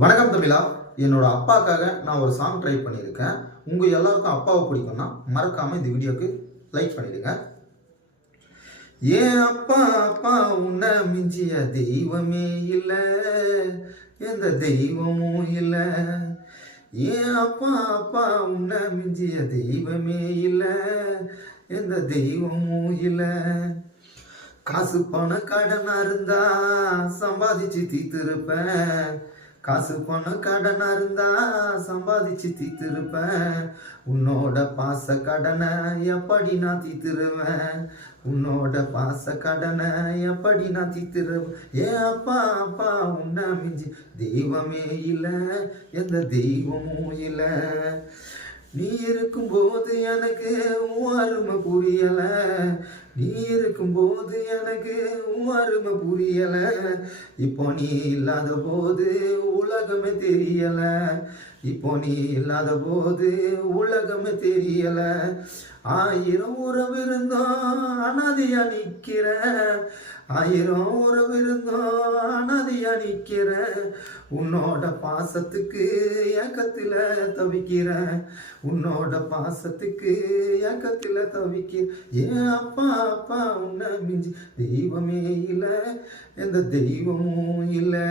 வணக்கம் தமிழா. என்னோட அப்பாக்காக நான் ஒரு சாங் ட்ரை பண்ணியிருக்கேன். உங்கள் எல்லாருக்கும் அப்பாவை பிடிக்கும்னா மறக்காமல் இந்த வீடியோக்கு லைக் பண்ணிடுங்க. ஏன் அப்பா அப்பா உன்னை மிஞ்சிய தெய்வமே இல்லை, எந்த தெய்வமும் இல்லை. ஏன் அப்பா அப்பா உன்னை மிஞ்சிய தெய்வமே இல்லை, எந்த தெய்வமும் இல்லை. காசு பணம் கடனா இருந்தா சம்பாதிச்சு தீர்த்திருப்பேன். காசு பணம் கடனா இருந்தா சம்பாதிச்சு தீர்த்திருப்பேன். உன்னோட பாச கடனை எப்படி நான் தீர்த்திருவேன்? உன்னோட பாச கடனை எப்படி நான் தீர்த்திருவேன்? ஏன் அப்பா அப்பா உன்னை மிஞ்சி தெய்வமே இல்லை, எந்த தெய்வமும் இல்லை. நீ இருக்கும்போது எனக்கு அருமை புரியல, நீ இருக்கும்போது எனக்கு அருமை புரியல. இப்போ நீ இல்லாத போது உலகமே தெரியல, இப்போ நீ இல்லாத போது உலகமே தெரியல. ஆயிரம் உறவு இருந்தோம் அனாதையா நிக்கிற, ஆயிரம் உறவு இருந்தோம் அனாதையா நிக்கிற. உன்னோட பாசத்துக்கு ஏக்கத்துல தவிக்கிறேன், உன்னோட பாசத்துக்கு ஏக்கத்துல தவிக்கிறேன். ஏன் அப்பா அப்பா உன்னை மிஞ்சி தெய்வமே இல்லை, எந்த தெய்வமும் இல்லை.